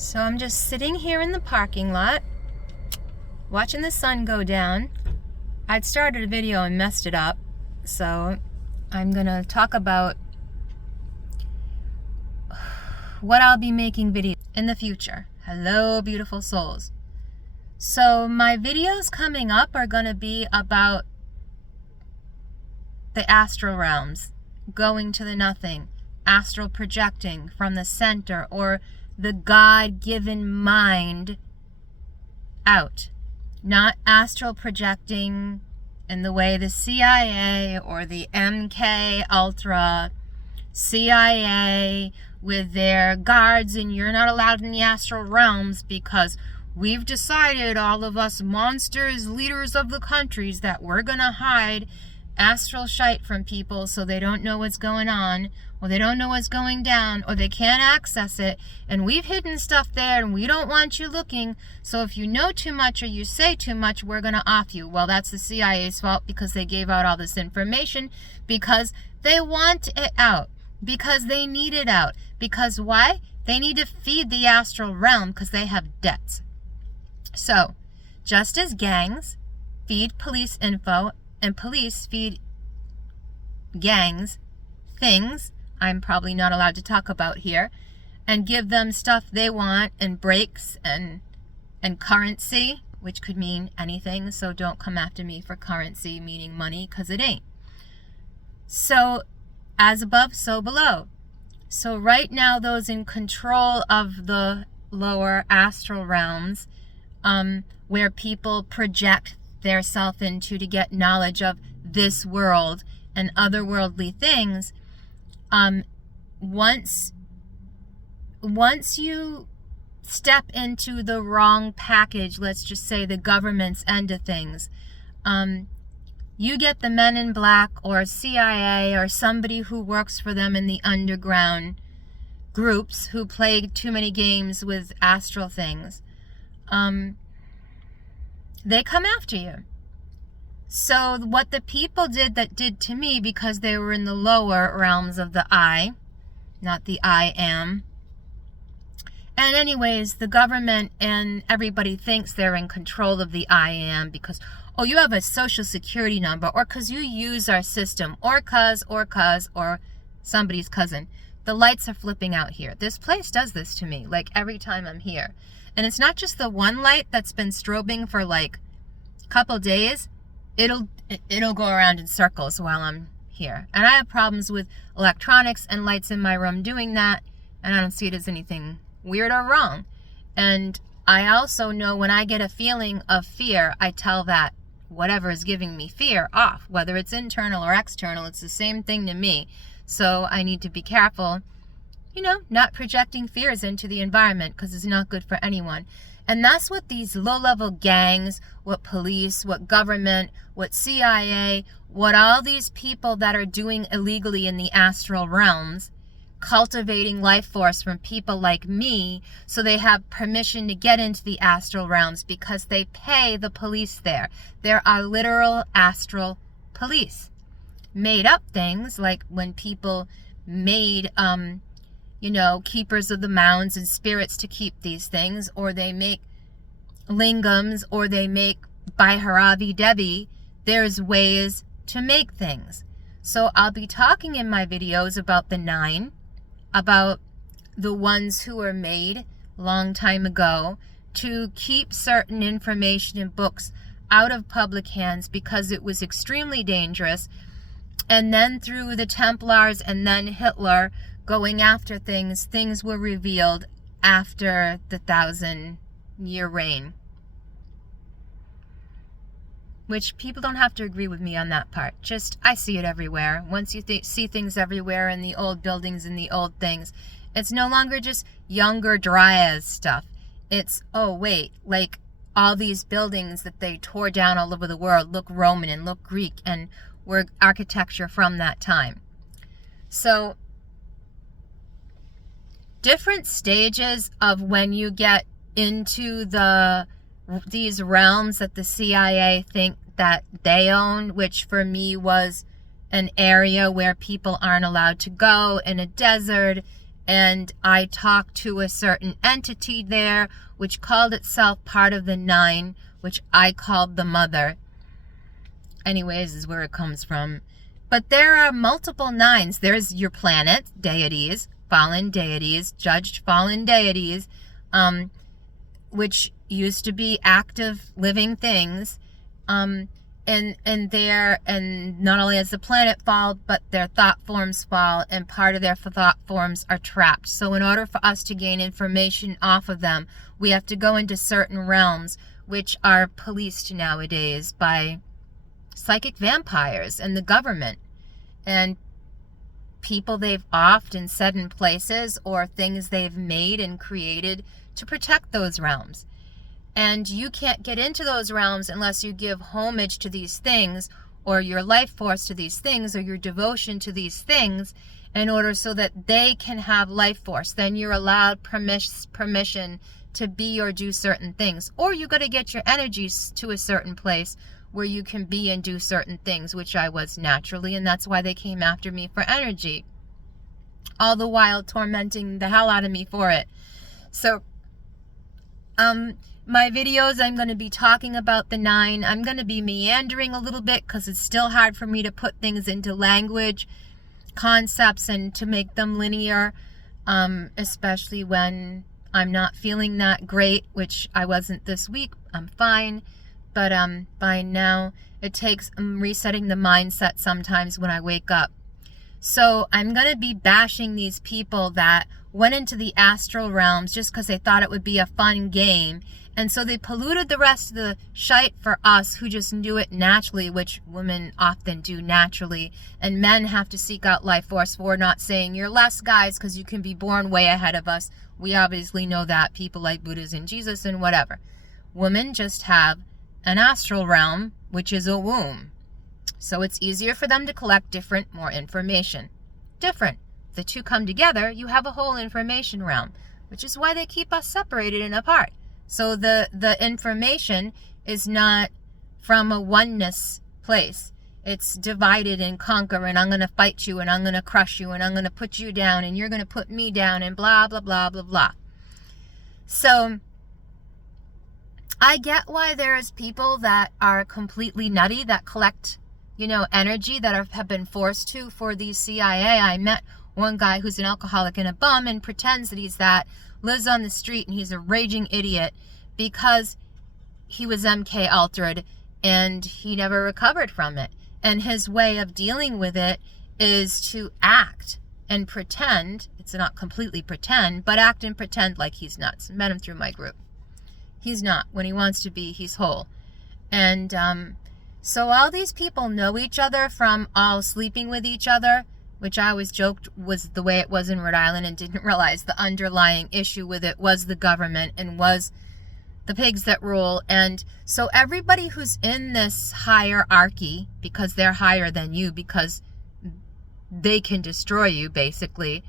So I'm just sitting here in the parking lot, watching the sun go down. I'd started a video and messed it up, so I'm gonna talk about what I'll be making videos in the future. Hello, beautiful souls. So my videos coming up are gonna be about the astral realms, going to the nothing, astral projecting from the center, or the God-given mind out. Not astral projecting in the way the CIA or the MK Ultra CIA with their guards and you're not allowed in the astral realms because we've decided, all of us monsters, leaders of the countries, that we're gonna hide astral shite from people so they don't know what's going on, or they don't know what's going down, or they can't access it, and we've hidden stuff there and we don't want you looking, so if you know too much or you say too much, we're gonna off you. Well, that's the CIA's fault because they gave out all this information because they want it out, because they need it out. Because why? They need to feed the astral realm because they have debts. So, just as gangs feed police info and police feed gangs things I'm probably not allowed to talk about here, and give them stuff they want, and breaks and currency, which could mean anything, so don't come after me for currency meaning money, because it ain't. So, as above, so below. So right now, those in control of the lower astral realms, where people project their self into to get knowledge of this world and otherworldly things, once you step into the wrong package, let's just say the government's end of things, you get the Men in Black or CIA or somebody who works for them in the underground groups who play too many games with astral things. They come after you. So what the people did that did to me, because they were in the lower realms of the I, not the I am. And anyways, the government and everybody thinks they're in control of the I am because, oh, you have a social security number, or because you use our system, or or somebody's cousin. The lights are flipping out here. This place does this to me, like every time I'm here. And it's not just the one light that's been strobing for like a couple days. It'll go around in circles while I'm here. And I have problems with electronics and lights in my room doing that, and I don't see it as anything weird or wrong. And I also know when I get a feeling of fear, I tell that whatever is giving me fear off, whether it's internal or external, it's the same thing to me. So I need to be careful, not projecting fears into the environment, because it's not good for anyone. And that's what these low-level gangs, what police, what government, what CIA, what all these people that are doing illegally in the astral realms, cultivating life force from people like me, so they have permission to get into the astral realms because they pay the police there. There are literal astral police. Made up things, like when people made, keepers of the mounds and spirits to keep these things, or they make lingams, or they make Bhairavi Devi. There's ways to make things. So I'll be talking in my videos about the 9, about the ones who were made long time ago to keep certain information in books out of public hands because it was extremely dangerous. And then through the Templars and then Hitler going after things were revealed after the 1,000-year reign. Which people don't have to agree with me on that part. Just, I see it everywhere. Once you see things everywhere in the old buildings and the old things, it's no longer just younger Dryas stuff. It's, oh wait, like all these buildings that they tore down all over the world look Roman and look Greek and were architecture from that time. So, different stages of when you get into these realms that the CIA think that they own, which for me was an area where people aren't allowed to go, in a desert, And I talked to a certain entity there, which called itself part of the 9, which I called the mother. Anyways, is where it comes from. But there are multiple 9s. There's your planet, deities, fallen deities, judged fallen deities, which used to be active living things. And not only has the planet fallen, but their thought forms fall, and part of their thought forms are trapped. So in order for us to gain information off of them, we have to go into certain realms, which are policed nowadays by psychic vampires and the government, and people they've offed and set in places, or things they've made and created to protect those realms. And you can't get into those realms unless you give homage to these things, or your life force to these things, or your devotion to these things, in order so that they can have life force. Then you're allowed permission to be or do certain things. Or you got to get your energies to a certain place where you can be and do certain things, which I was naturally, and that's why they came after me for energy, all the while tormenting the hell out of me for it. So my videos, I'm going to be talking about the 9. I'm going to be meandering a little bit because it's still hard for me to put things into language, concepts, and to make them linear, especially when I'm not feeling that great, which I wasn't this week. I'm fine. But by now, it takes resetting the mindset sometimes when I wake up. So I'm going to be bashing these people that went into the astral realms just because they thought it would be a fun game. And so they polluted the rest of the shite for us who just knew it naturally, which women often do naturally. And men have to seek out life force. We're not saying you're less, guys, because you can be born way ahead of us. We obviously know that. People like Buddhas and Jesus and whatever. Women just have an astral realm, which is a womb. So it's easier for them to collect more information. The two come together, you have a whole information realm, which is why they keep us separated and apart. So the information is not from a oneness place. It's divided and conquer, and I'm going to fight you, and I'm going to crush you, and I'm going to put you down, and you're going to put me down, and blah, blah, blah, blah, blah. So I get why there's people that are completely nutty that collect, energy that have been forced to for the CIA. I met one guy who's an alcoholic and a bum and pretends that he's that, lives on the street, and he's a raging idiot because he was MK altered and he never recovered from it. And his way of dealing with it is to act and pretend. It's not completely pretend, but act and pretend like he's nuts. Met him through my group. He's not. When he wants to be, he's whole. And so all these people know each other from all sleeping with each other, which I always joked was the way it was in Rhode Island, and didn't realize the underlying issue with it was the government and was the pigs that rule. And so everybody who's in this hierarchy, because they're higher than you, because they can destroy you, basically.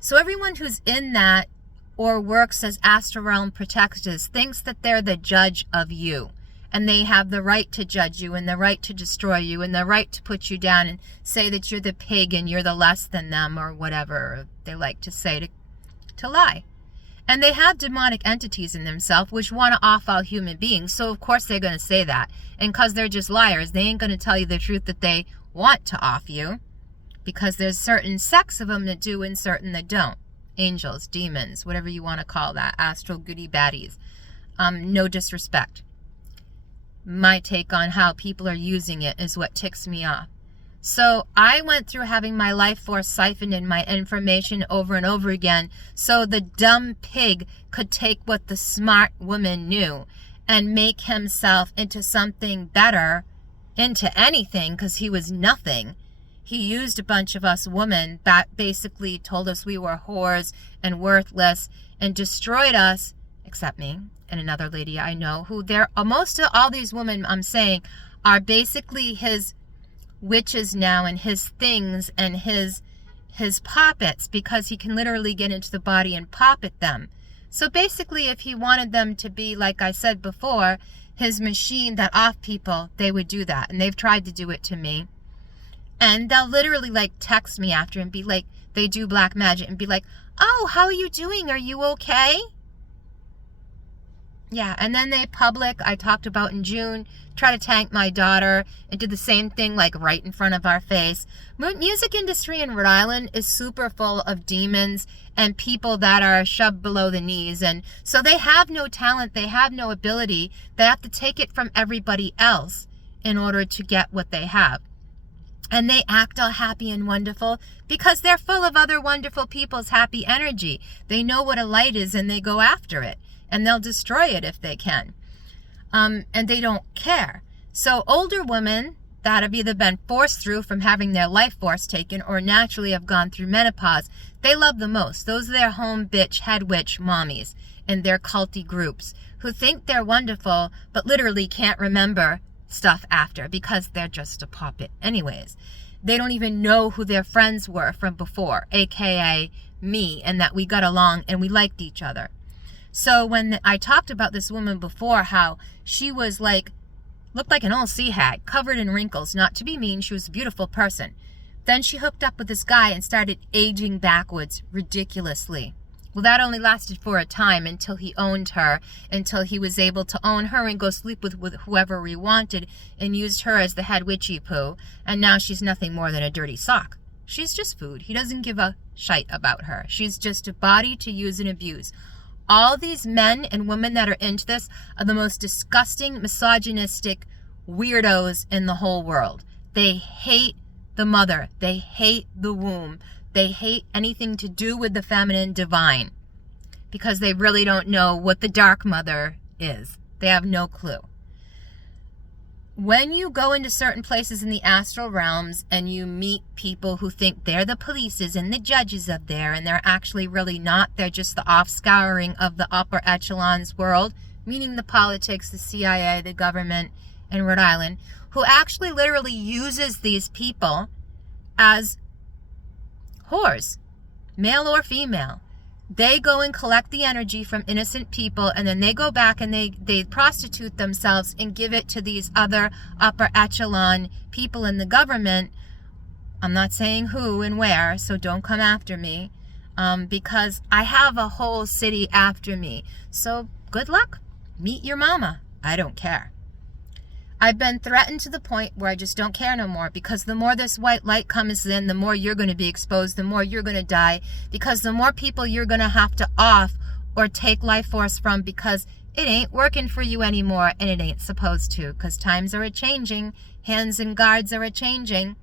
So everyone who's in that or works as astral realm protectors thinks that they're the judge of you. And they have the right to judge you and the right to destroy you and the right to put you down and say that you're the pig and you're the less than them, or whatever they like to say to lie. And they have demonic entities in themselves which want to off all human beings. So of course they're going to say that. And because they're just liars, they ain't going to tell you the truth that they want to off you. Because there's certain sects of them that do and certain that don't. Angels, demons, whatever you want to call that. Astral goody baddies. No disrespect. My take on how people are using it is what ticks me off. So I went through having my life force siphoned in my information over and over again so the dumb pig could take what the smart woman knew and make himself into something better, into anything, because he was nothing. He used a bunch of us women that basically told us we were whores and worthless and destroyed us, except me and another lady I know, who most of all these women I'm saying are basically his witches now and his things and his puppets, because he can literally get into the body and puppet them. So basically, if he wanted them to be, like I said before, his machine that off people, they would do that. And they've tried to do it to me. And they'll literally text me after and be like, they do black magic and be like, oh, how are you doing? Are you okay? Yeah, and then they public, I talked about in June, try to tank my daughter and did the same thing like right in front of our face. Music industry in Rhode Island is super full of demons and people that are shoved below the knees. And so they have no talent, they have no ability. They have to take it from everybody else in order to get what they have. And they act all happy and wonderful because they're full of other wonderful people's happy energy. They know what a light is and they go after it. And they'll destroy it if they can. And they don't care. So older women that have either been forced through from having their life force taken or naturally have gone through menopause, they love the most. Those are their home bitch, head witch mommies in their culty groups who think they're wonderful but literally can't remember stuff after because they're just a puppet anyways. They don't even know who their friends were from before, aka me, and that we got along and we liked each other. So when I talked about this woman before, how she was like, looked like an old sea hag, covered in wrinkles, not to be mean, she was a beautiful person. Then she hooked up with this guy and started aging backwards ridiculously. Well, that only lasted for a time until he owned her, until he was able to own her and go sleep with whoever he wanted and used her as the head witchy poo. And now she's nothing more than a dirty sock. She's just food. He doesn't give a shite about her. She's just a body to use and abuse. All these men and women that are into this are the most disgusting, misogynistic weirdos in the whole world. They hate the mother. They hate the womb. They hate anything to do with the feminine divine because they really don't know what the dark mother is. They have no clue. When you go into certain places in the astral realms and you meet people who think they're the polices and the judges of there, and they're actually really not, they're just the offscouring of the upper echelons world, meaning the politics, the CIA, the government in Rhode Island, who actually literally uses these people as whores, male or female. They go and collect the energy from innocent people, and then they go back and they prostitute themselves and give it to these other upper echelon people in the government. I'm not saying who and where, so don't come after me, because I have a whole city after me. So good luck. Meet your mama. I don't care. I've been threatened to the point where I just don't care no more, because the more this white light comes in, the more you're going to be exposed, the more you're going to die, because the more people you're going to have to off or take life force from, because it ain't working for you anymore, and it ain't supposed to, because times are a-changing, hands and guards are a-changing.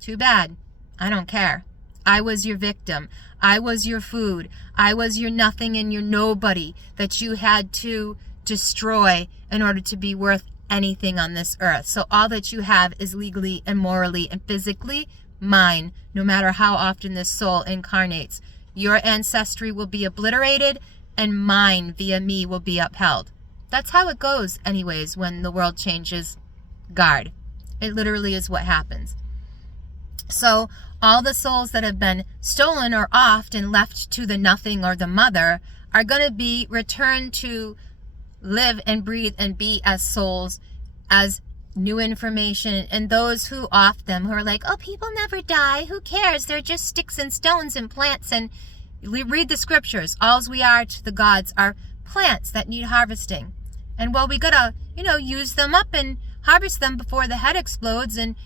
Too bad. I don't care. I was your victim. I was your food. I was your nothing and your nobody that you had to destroy in order to be worth anything on this earth. So all that you have is legally and morally and physically mine, no matter how often this soul incarnates. Your ancestry will be obliterated and mine via me will be upheld. That's how it goes anyways when the world changes guard. It literally is what happens. So all the souls that have been stolen or offed and left to the nothing or the mother are going to be returned to live and breathe and be as souls, as new information. And those who off them, who are like, oh, people never die, who cares, they're just sticks and stones and plants, and read the scriptures, alls we are to the gods are plants that need harvesting. And well, we gotta use them up and harvest them before the head explodes, and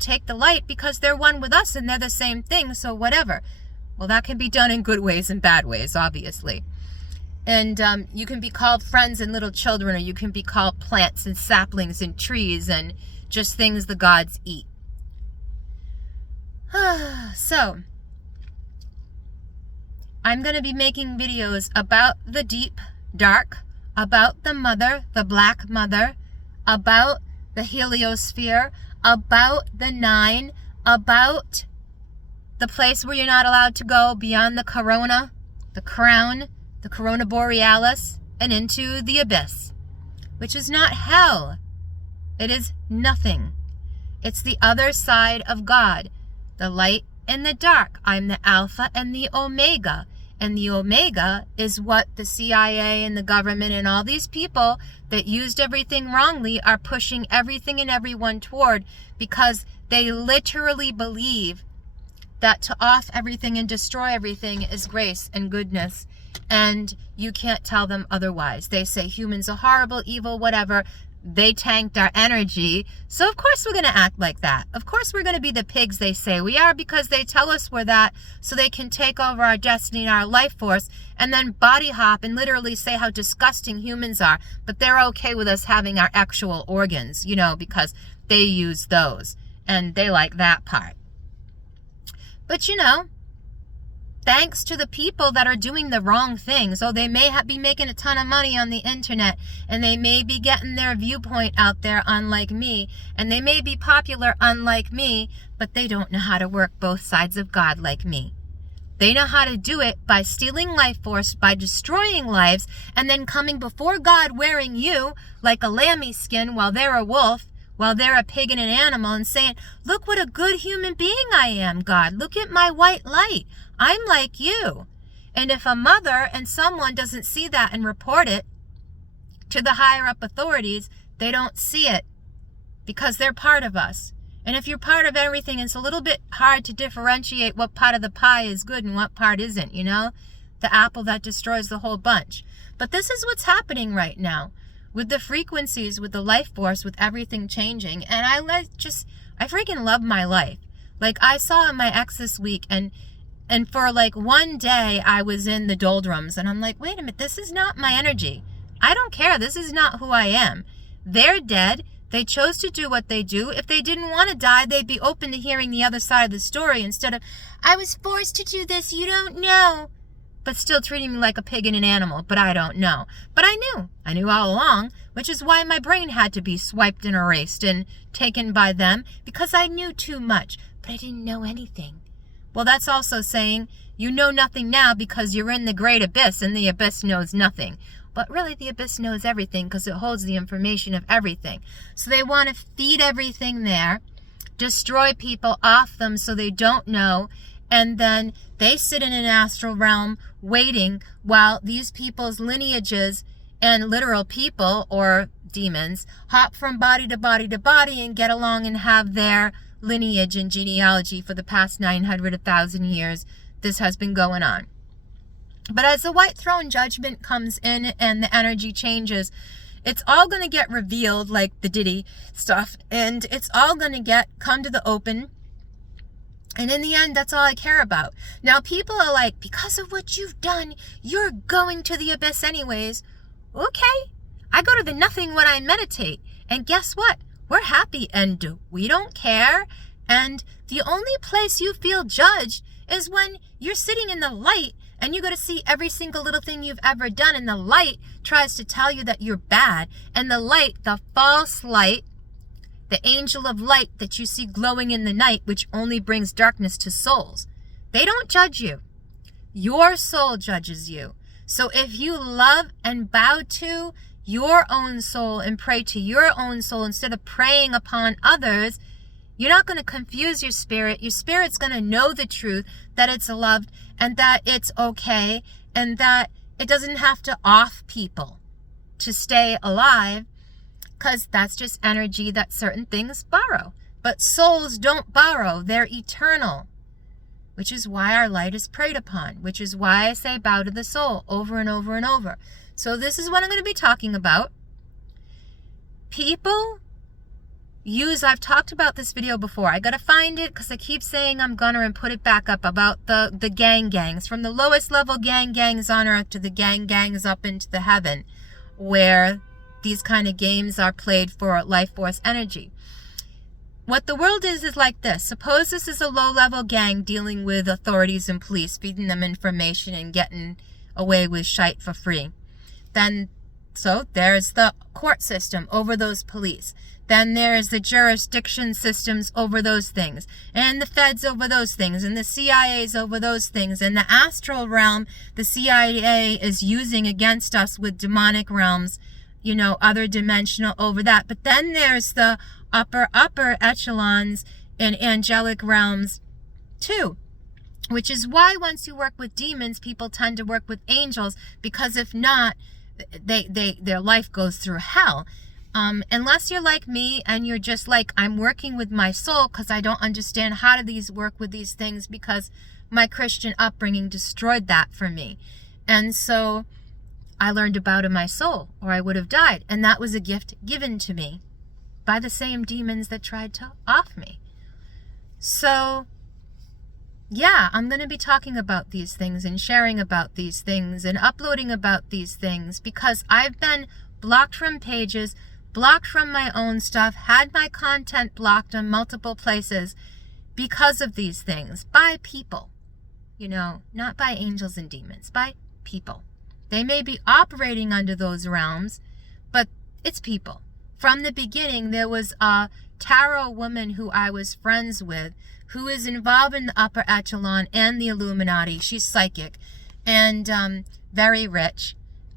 take the light, because they're one with us and they're the same thing, so whatever. Well, that can be done in good ways and bad ways, obviously. And you can be called friends and little children, or you can be called plants and saplings and trees and just things the gods eat. So, I'm going to be making videos about the deep dark, about the mother, the black mother, about the heliosphere, about the nine, about the place where you're not allowed to go beyond the corona, the crown, the corona borealis, and into the abyss, which is not hell. It is nothing. It's the other side of God, the light and the dark. I'm the Alpha and the Omega. And the Omega is what the CIA and the government and all these people that used everything wrongly are pushing everything and everyone toward, because they literally believe that to off everything and destroy everything is grace and goodness. And you can't tell them otherwise. They say humans are horrible, evil, whatever. They tanked our energy. So of course we're going to act like that. Of course we're going to be the pigs they say we are, because they tell us we're that so they can take over our destiny and our life force and then body hop and literally say how disgusting humans are. But they're okay with us having our actual organs, because they use those and they like that part. But thanks to the people that are doing the wrong things. Oh, they may be making a ton of money on the internet, and they may be getting their viewpoint out there, unlike me, and they may be popular, unlike me, but they don't know how to work both sides of God like me. They know how to do it by stealing life force, by destroying lives, and then coming before God wearing you like a lammy skin while they're a wolf, while they're a pig and an animal, and saying, look what a good human being I am, God. Look at my white light. I'm like you. And if a mother and someone doesn't see that and report it to the higher up authorities, they don't see it because they're part of us. And if you're part of everything, it's a little bit hard to differentiate what part of the pie is good and what part isn't, the apple that destroys the whole bunch. But this is what's happening right now with the frequencies, with the life force, with everything changing. And I freaking love my life. Like, I saw my ex this week, and for like one day I was in the doldrums, and I'm like, wait a minute, this is not my energy. I don't care. This is not who I am. They're dead. They chose to do what they do. If they didn't want to die, they'd be open to hearing the other side of the story instead of, I was forced to do this, you don't know. But still treating me like a pig and an animal, but I don't know. But I knew all along, which is why my brain had to be swiped and erased and taken by them, because I knew too much, but I didn't know anything. Well, that's also saying you know nothing now because you're in the great abyss and the abyss knows nothing. But really, the abyss knows everything because it holds the information of everything. So they want to feed everything there, destroy people off them so they don't know, and then they sit in an astral realm waiting while these people's lineages and literal people or demons hop from body to body to body and get along and have their lineage and genealogy for the past 900, 1,000 years. This has been going on. But as the white throne judgment comes in and the energy changes, it's all going to get revealed, like the Diddy stuff, and it's all going to come to the open. And in the end, that's all I care about. Now, people are like, because of what you've done, you're going to the abyss anyways. Okay, I go to the nothing when I meditate. And guess what? We're happy and we don't care. And the only place you feel judged is when you're sitting in the light and you go to see every single little thing you've ever done, and the light tries to tell you that you're bad. And the light, the false light, the angel of light that you see glowing in the night, which only brings darkness to souls, they don't judge you. Your soul judges you. So if you love and bow to your own soul and pray to your own soul instead of preying upon others, you're not going to confuse your spirit. Your spirit's going to know the truth, that it's loved and that it's okay and that it doesn't have to off people to stay alive, because that's just energy that certain things borrow. But souls don't borrow. They're eternal, which is why our light is preyed upon, which is why I say bow to the soul over and over and over. So this is what I'm going to be talking about. People I've talked about this video before. I got to find it because I keep saying I'm gonna and put it back up, about the gangs, from the lowest level gangs on earth to the gangs up into the heaven, where these kind of games are played for life force energy. What the world is like this. Suppose this is a low-level gang dealing with authorities and police, feeding them information and getting away with shite for free. So there's the court system over those police. Then there's the jurisdiction systems over those things, and the feds over those things, and the CIA's over those things, and the astral realm the CIA is using against us with demonic realms, other dimensional over that. But then there's the upper echelons and angelic realms too, which is why once you work with demons, people tend to work with angels, because if not, their life goes through hell. Unless you're like me and you're just like, I'm working with my soul because I don't understand how do these work with these things because my Christian upbringing destroyed that for me. And so I learned about in my soul or I would have died. And that was a gift given to me by the same demons that tried to off me. So yeah, I'm going to be talking about these things and sharing about these things and uploading about these things because I've been blocked from pages, blocked from my own stuff, had my content blocked on multiple places because of these things by people, not by angels and demons, by people. They may be operating under those realms, but it's people. From the beginning, there was a tarot woman who I was friends with who is involved in the upper echelon and the Illuminati. She's psychic and very rich,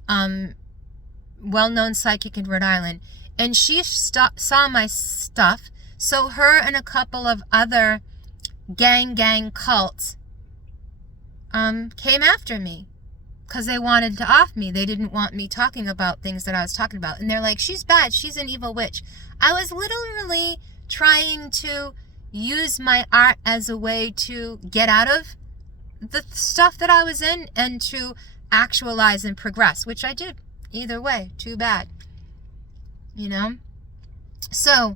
well-known psychic in Rhode Island. And she saw my stuff, so her and a couple of other gang cults came after me because they wanted to off me. They didn't want me talking about things that I was talking about. And they're like, she's bad, she's an evil witch. I was literally trying to use my art as a way to get out of the stuff that I was in and to actualize and progress, which I did. Either way, too bad. So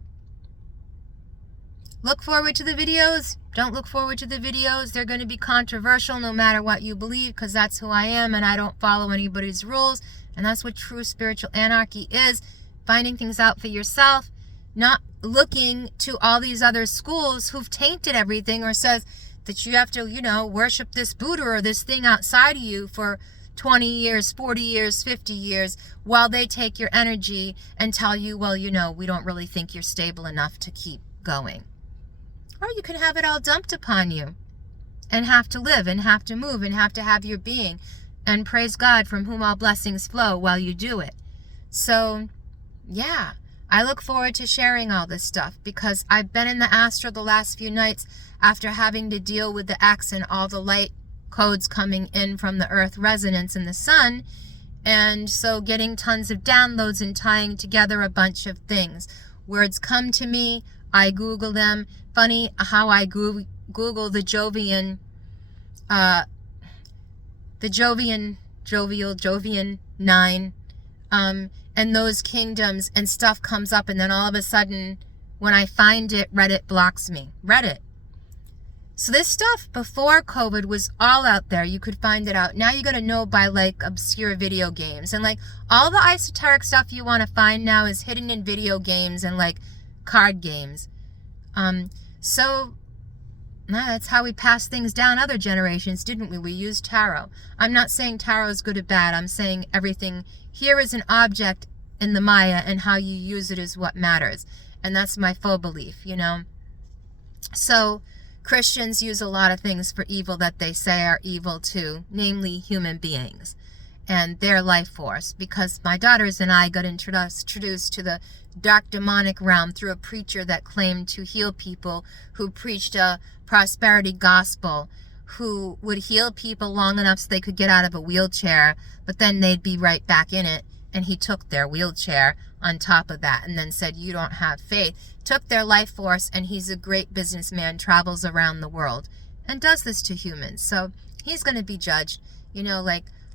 look forward to the videos. Don't look forward to the videos. They're going to be controversial no matter what you believe because that's who I am and I don't follow anybody's rules. And that's what true spiritual anarchy is. Finding things out for yourself, not looking to all these other schools who've tainted everything or says that you have to, worship this Buddha or this thing outside of you for 20 years, 40 years, 50 years, while they take your energy and tell you, well, we don't really think you're stable enough to keep going. Or you can have it all dumped upon you and have to live and have to move and have to have your being and praise God from whom all blessings flow while you do it. So, yeah, I look forward to sharing all this stuff because I've been in the astral the last few nights after having to deal with the X and all the light codes coming in from the earth resonance in the sun, and so getting tons of downloads and tying together a bunch of things. Words come to me, I Google them. Funny how I Google the Jovian 9 and those kingdoms and stuff comes up, and then all of a sudden when I find it, Reddit blocks me. Reddit. So this stuff before COVID was all out there. You could find it out. Now you got to know by obscure video games. And all the esoteric stuff you want to find now is hidden in video games and card games. So that's how we passed things down other generations, didn't we? We used tarot. I'm not saying tarot is good or bad. I'm saying everything here is an object in the Maya and how you use it is what matters. And that's my full belief, So Christians use a lot of things for evil that they say are evil too, namely human beings and their life force, because my daughters and I got introduced to the dark demonic realm through a preacher that claimed to heal people, who preached a prosperity gospel, who would heal people long enough so they could get out of a wheelchair, but then they'd be right back in it, and he took their wheelchair on top of that and then said, you don't have faith. Took their life force, and he's a great businessman, travels around the world and does this to humans. So he's going to be judged.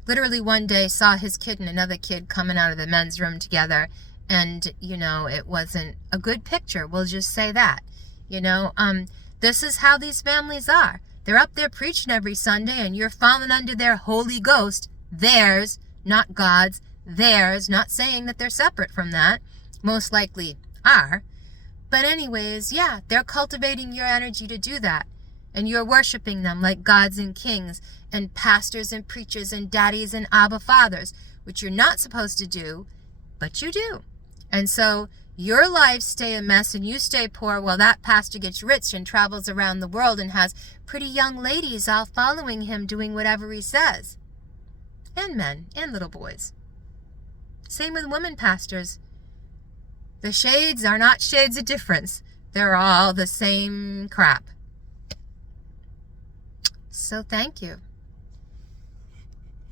Literally one day saw his kid and another kid coming out of the men's room together, and it wasn't a good picture. We'll just say that. This is how these families are. They're up there preaching every Sunday, and you're falling under their Holy Ghost, theirs, not God's, theirs, not saying that they're separate from that, most likely are. But anyways, yeah, they're cultivating your energy to do that. And you're worshiping them like gods and kings and pastors and preachers and daddies and Abba fathers, which you're not supposed to do, but you do. And so your lives stay a mess and you stay poor while that pastor gets rich and travels around the world and has pretty young ladies all following him doing whatever he says. And men and little boys. Same with women pastors. The shades are not shades of difference. They're all the same crap. So thank you.